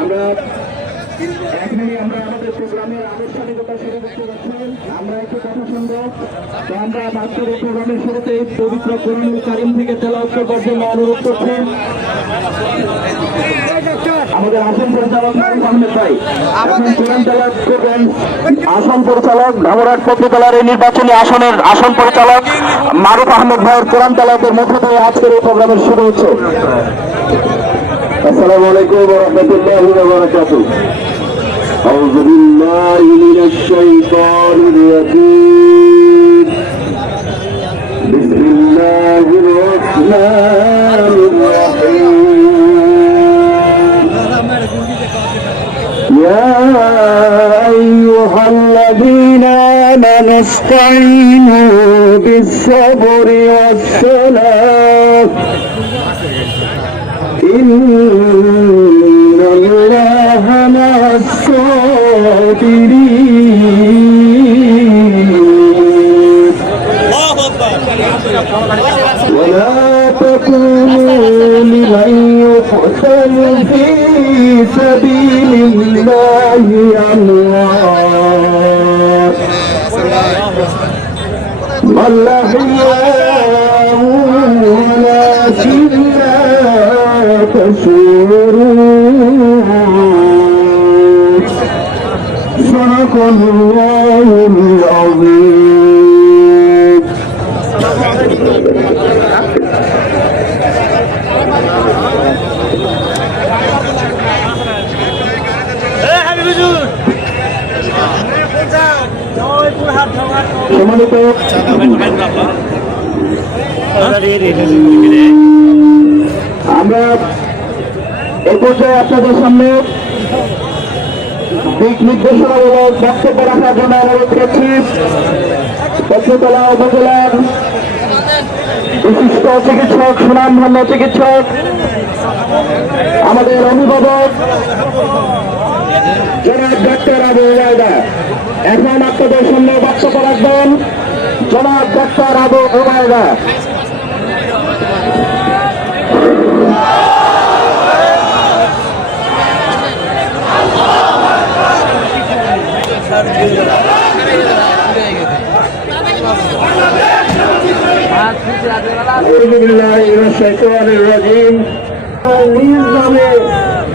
আমরা এখনই আমাদের প্রোগ্রামের আনুষ্ঠানিকতা শুরু করতে যাচ্ছি। আমরা একটু কথা শুনবো। তো আমরা মাত্র প্রোগ্রামের শুরুতে পবিত্র কোরআনুল কারীম থেকে তেলাওয়াত করবার জন্য অনুরোধ করছি আমাদের আসন পরিচালক আহমেদ ভাই। কোরআন তেলাওয়াত করবেন আসন পরিচালক ধামরাট পত্রিকার এই নির্বাচনী আসনের আসন পরিচালক মারুফ আহমেদ ভাইয়ের কোরআন তেলাওয়াতের মধ্য দিয়ে আজকের এই প্রোগ্রামের শুরু হচ্ছে। আসসালামু আলাইকুম ওয়া রাহমাতুল্লাহি ওয়া বারাকাতুহু। আউযু বিল্লাহি মিনাশ শাইতানির রাজীম। বিসমিল্লাহির রাহমানির রাহিম। ইয়া আইয়ুহাল্লাযীনা আমানু ইসতাঈনু বিস-সাবরি ওয়াস-সালাহ। إن الله مع الصابرين ولا تكونوا لمن يقتل في سبيل الله أموات بل أحياء ولكن صدق الله العظيم. সম্মানিত আমরা এ পর্যায়ে আপনাদের সামনে দিক নির্দেশনামূলক বক্তব্য রাখার জন্য অনুরোধ করছি পত্রতলা উপজেলার বিশিষ্ট চিকিৎসক সুনামধন্য চিকিৎসক আমাদের অভিভাবক জনাব ডাক্তার আবু ওবায়দা। এখন আপনাদের সামনে বক্তব্য রাখবেন জনাব ডাক্তার আবু ওবায়দা।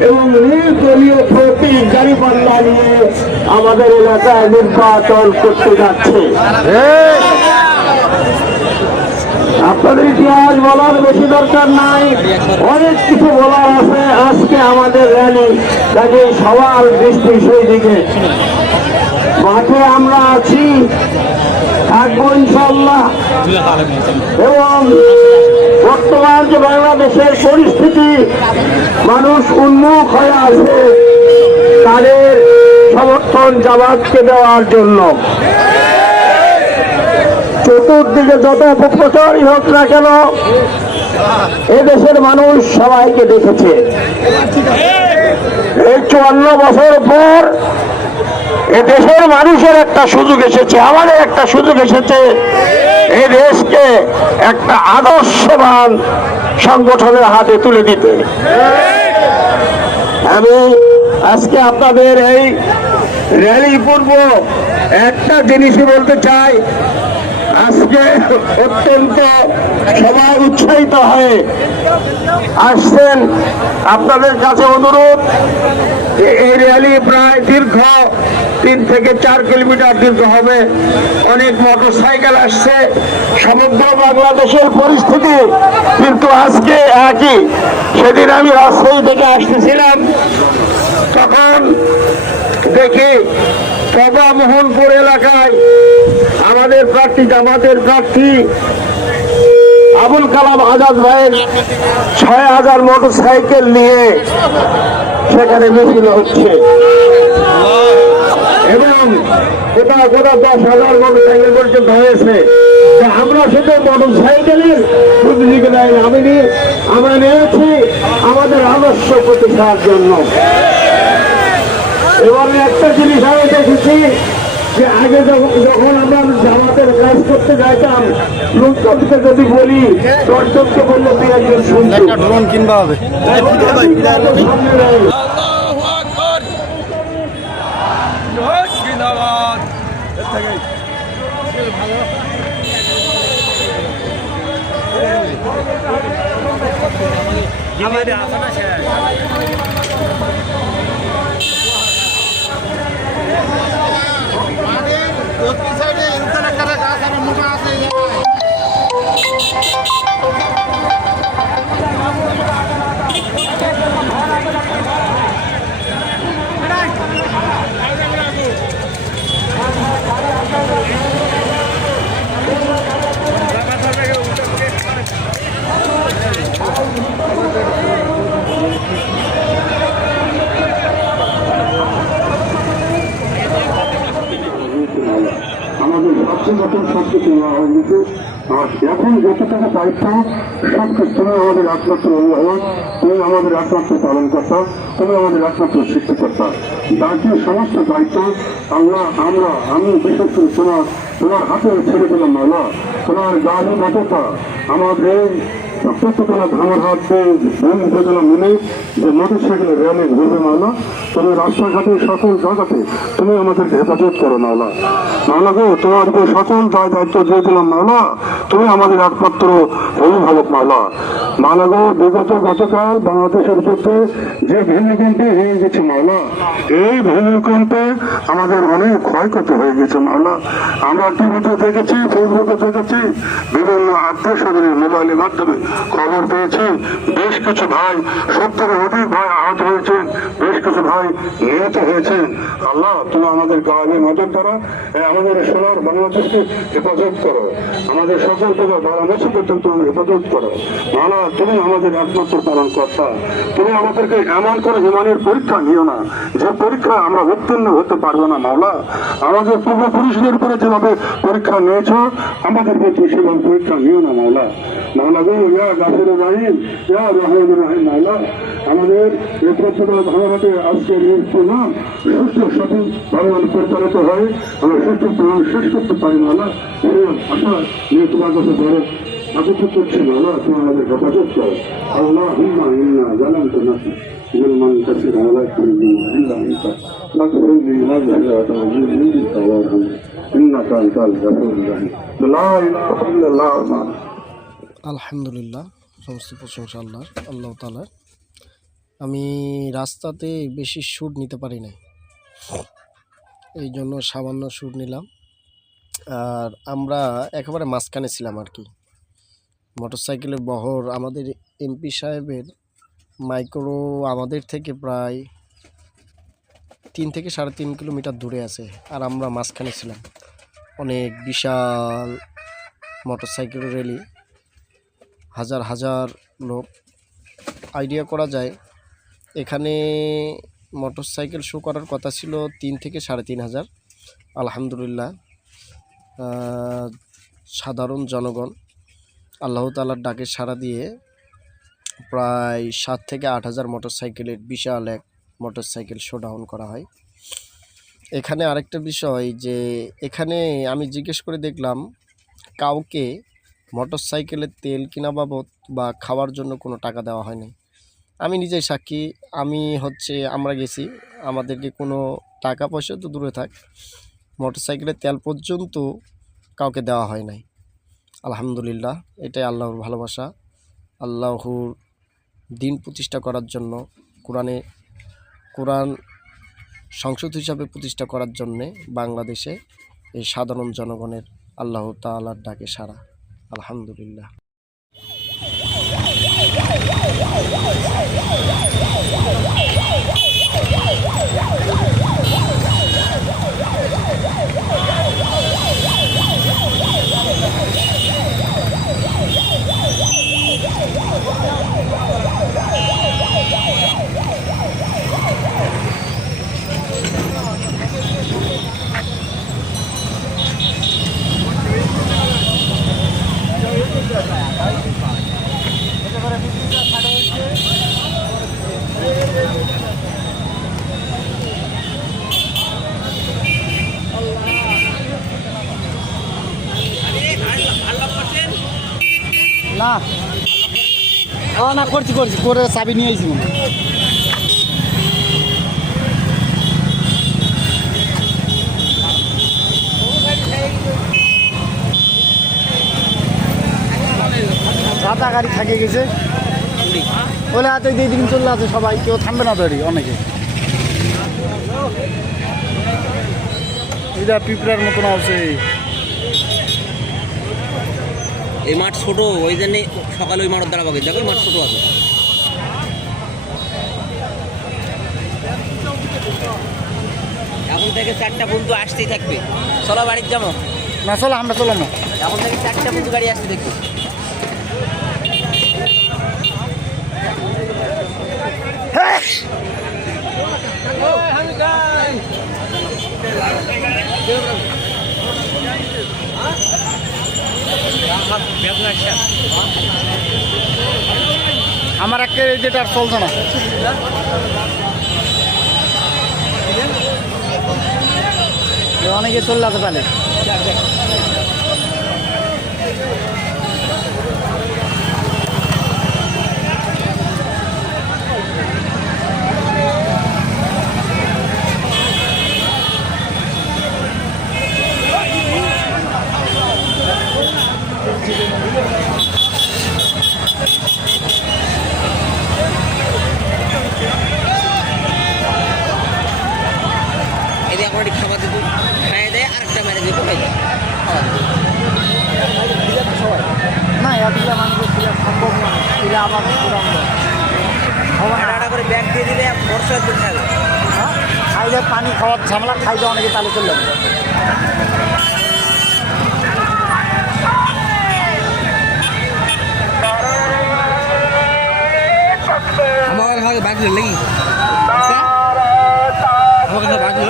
এবং নির্দলীয় প্রতীক গাড়িপাল্লা নিয়ে আমাদের এলাকায় নির্বাচন করতে যাচ্ছে। আপনাদের ইতিহাস বলার বেশি দরকার নাই, অনেক কিছু বলার আছে। আজকে আমাদের র্যালি, কাজে সবার দৃষ্টি সেই দিকে। মাঠে আমরা আছি, থাকবো ইনশাল্লাহ। এবং বর্তমান যে বাংলাদেশের পরিস্থিতি, মানুষ উন্মুখ হয়ে আছে তাদের সমর্থন জামাতকে দেওয়ার জন্য। চতুর্দিকে যত অপপ্রচারই হোক না কেন, এদেশের মানুষ সবাইকে দেখেছে। এই 54 বছর পর এদেশের মানুষের একটা সুযোগ এসেছে, আমাদের একটা সুযোগ এসেছে এই দেশকে একটা আদর্শবান সংগঠনের হাতে তুলে দিতে। আমি আজকে আপনাদের এই র্যালি পূর্ব একটা জিনিসই বলতে চাই। আজকে অত্যন্ত সবাই উৎসাহিত হয়ে আসছেন। আপনাদের কাছে অনুরোধ যে এই র্যালি প্রায় দীর্ঘ 3 থেকে 4 কিলোমিটার দীর্ঘ হবে। অনেক মোটরসাইকেল আসছে। সমগ্র বাংলাদেশের পরিস্থিতি কিন্তু আজকে একই। সেদিন আমি রাজশাহী থেকে আসতেছিলাম, তখন দেখি কবা মোহনপুর এলাকায় আমাদের প্রার্থী, জামাতের প্রার্থী আবুল কালাম আজাদ ভাইয়ের 6000 মোটরসাইকেল নিয়ে সেখানে মিছিল হচ্ছে এবং গোটা 10,000 মোটরসাইকেল পর্যন্ত হয়েছে। আমরা শুধু মোটরসাইকেলের প্রতিযোগিতায় নামিনি, আমরা নিয়েছি আমাদের আদর্শ প্রতিষ্ঠার জন্য। এবারে একটা জিনিস আমি দেখেছি, যে আগে যখন আমরা জামাতের কাজ করতে যাইতাম, লোকজনকে যদি বলি, দর্শককে বললে তুই একজন শুনছি একটা ড্রোন কিনবা হবে। আমাদের স্বাস্থ্যগত সবকিছু নেওয়া হয়েছে। আর এখন যতটুকু দায়িত্ব সবকিছু তুমি আমাদের একমাত্র অভিভাবক, তুমি আমাদের একমাত্র পালনকর্তা, তুমি আমাদের একমাত্র সৃষ্টিকর্তা। বাকি সমস্ত দায়িত্ব আমি বিশেষ করে তোমার হাতে ছেড়ে দিলাম মালা। তোমার গাড়ি মতটা আমাদের প্রত্যেকটা ধানের হাতে উপজেলা মিলে যে মোটর সাইকেলের র্যালি ঘুরবে মাওলা, তুমি রাস্তাঘাটে সকল জায়গাতে তুমি আমাদেরকে হেফাজত করো মাওলা। মাওলা গো, তোমার উপর সকল দায় দায়িত্ব দিয়ে দিলাম মাওলা, তুমি আমাদের একমাত্র অভিভাবক মাওলা। মাওলা গো, গতকাল বাংলাদেশের যুদ্ধে যে ভূমিকম্পে হয়ে গেছে মাওলা, এই ভূমিকম্পে আমাদের অনেক ক্ষয়ক্ষতি হয়ে গেছে মাওলা। আমরা টিভিতে দেখেছি, ফেসবুকে দেখেছি, বিভিন্ন আত্মীয় স্বজনের মোবাইলের মাধ্যমে খবর পেয়েছি, বেশ কিছু ভাই 70-এর অধিক ভাই আহত হয়েছেন, বেশ কিছু ভাই নিহত হয়েছেন। আল্লাহ, তুমি আমাদের গায়ে নজর করো, আমাদের সোনার বাংলাদেশকে হেফাজত করো, আমাদের সকল থেকে বাংলাদেশকে তুমি হেফাজত করো। মাওলা, তুমি আমাদের একমাত্র পালন কর্তা। তুমি আমাদেরকে এমন করে ইমানের পরীক্ষা নিও না যে পরীক্ষা আমরা উত্তীর্ণ হতে পারবো না মাওলা। আমাদের পূর্বপুরুষদের উপরে যেভাবে পরীক্ষা নিয়েছ, আমাদের প্রতি সেভাবে পরীক্ষা নিও না মাওলা। মাওলা গো, ইয়া গাফির রাহিম, ইয়া রহমান রাহিম মাওলা, আমাদের এই প্রত্যেকটা ভারতে আজকের এই প্রোগ্রাম সুস্থ সঠিক ভাবে পরিচালিত হয়, আমরা সুস্থ প্রোগ্রাম শেষ করতে পারি মাওলা। এই আশা নিয়ে তোমার কাছে বড় আবেদন করছি মাওলা, তুমি আমাদের হেফাজত করো। আল্লাহ হুম্মা ইন্না জালামতু নাফসি যুলমান কাসীরা ওয়া লা ইয়াকুলু ইল্লা আনতা ফাগফির লি হাযা ওয়া তাওফিনি ওয়ারহাম ইন্নাকা আনতাল গাফুরুর রাহিম। লা ইলাহা ইল্লাল্লাহ। আলহামদুলিল্লাহ, সমস্ত প্রশংসা আল্লাহ তাআলার। আমি রাস্তাতে বেশি শ্যুট নিতে পারি নাই, এই জন্য সামান্য শ্যুট নিলাম। আর আমরা একেবারে মাঝখানে ছিলাম আর কি। মোটরসাইকেলের বহর আমাদের এমপি সাহেবের মাইক্রো আমাদের থেকে প্রায় 3 থেকে 3.5 কিলোমিটার দূরে আছে, আর আমরা মাঝখানে ছিলাম। অনেক বিশাল মোটরসাইকেল র্যালি, হাজার হাজার লোক। আইডিয়া করা যায় এখানে মোটরসাইকেল শো করার কথা ছিল 3 থেকে 3.5 হাজার। আলহামদুলিল্লাহ, সাধারণ জনগণ আল্লাহ তাআলার ডাকে সাড়া দিয়ে প্রায় 7 থেকে 8 হাজার মোটরসাইকেলের বিশাল এক মোটরসাইকেল শোডাউন করা হয়। এখানে আরেকটা বিষয় যে এখানে আমি জিজ্ঞেস করে দেখলাম কাউকে মোটরসাইকেলের তেল কিনা বাবদ বা খাওয়ার জন্য কোনো টাকা দেওয়া হয়নি। আমি নিজেই সাক্ষী, আমরা গেছি, আমাদেরকে কোনো টাকা পয়সা তো দূরে থাক, মোটরসাইকেলের তেল পর্যন্ত কাউকে দেওয়া হয় নাই। আলহামদুলিল্লাহ, এটাই আল্লাহর ভালোবাসা। আল্লাহর দিন প্রতিষ্ঠা করার জন্য, কোরআন সংসদ হিসাবে প্রতিষ্ঠা করার জন্যে বাংলাদেশে এই সাধারণ জনগণের আল্লাহ তাআলার ডাকে সাড়া। আলহামদুলিল্লাহ। এটা করে 20 টাকা ছাড় হয়েছে। না করছি করে চাবি নিয়ে আইছি মনে হয়। সাদা গাড়ি থাকে গেছে বলে এত দুই দিন চলে আছে সবাই, কেউ থামবে না ধরি অনেকে। এটা পিঁপড়ার মতন আছে। এই মাঠ ছোট, ওই জন্যে সকালে ওই মাঠের দ্বারা বাকি দেখো মাঠ ছোট আছে। এখন থেকে 4টা পর্যন্ত আসতেই থাকবে। চলো বাড়ির যাবো না, চলো আমরা চলো না। এখন থেকে 4টা পর্যন্ত গাড়ি আসতে দেখবে। আমার একটা যেটা আর চলছে না। অনেকে চলে যেতে পারে। এদিকে এখন খাবার দিত খাইয়ে দেয়, আরেকটা মেরে দিয়ে খাই দেয়। না এতগুলো মানুষের ছিল সম্ভব না, ছিল আবার একটা করে ব্যাগ দিয়ে দিলে বর্ষা দিন থাকবে। খাইলে পানি খাওয়ার ঝামেলা, খাইতে অনেকে তালে চলে যাবে। আমার কাছে বাদ দিল নাকি? আমার কাছে বাদ দিল।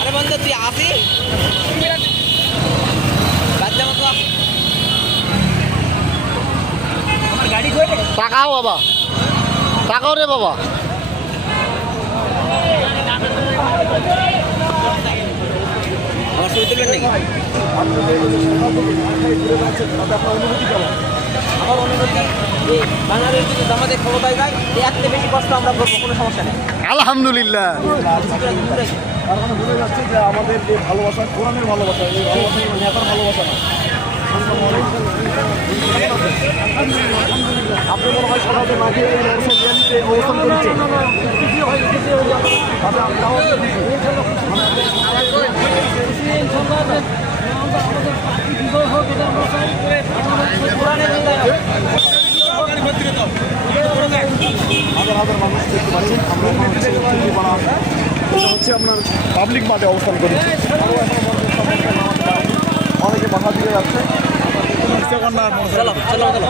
আরে বন্ধু তুই আসি বাচ্চা মতো আমার গাড়ি করে টাকাও বাবা, টাকাও রে বাবা। আমার ছবি তুলবেন নাকি? আমার অনুভূতি যে বাঙালির যদি আমাদের ক্ষমতায় যায় এর থেকে বেশি কষ্ট আমরা করবো, কোনো সমস্যা নেই। আলহামদুলিল্লাহ। তার মানে বোঝা যাচ্ছে যে আমাদের যে ভালোবাসা, কোরআনের ভালোবাসা, এই ভালোবাসা নেতার ভালোবাসা না। আপনি মনে হয় সকালে না খেয়ে এই রিয়ালিতে অবস্থান করছেন। তাতে আমরাও হাজার হাজার মানুষ দেখতে পাচ্ছেন। আমরা এখন হচ্ছে এটা হচ্ছে আপনার পাবলিক মাঠে অবস্থান করেছি। অনেকে বাধা দিয়ে যাচ্ছে। চলো চলো চলো।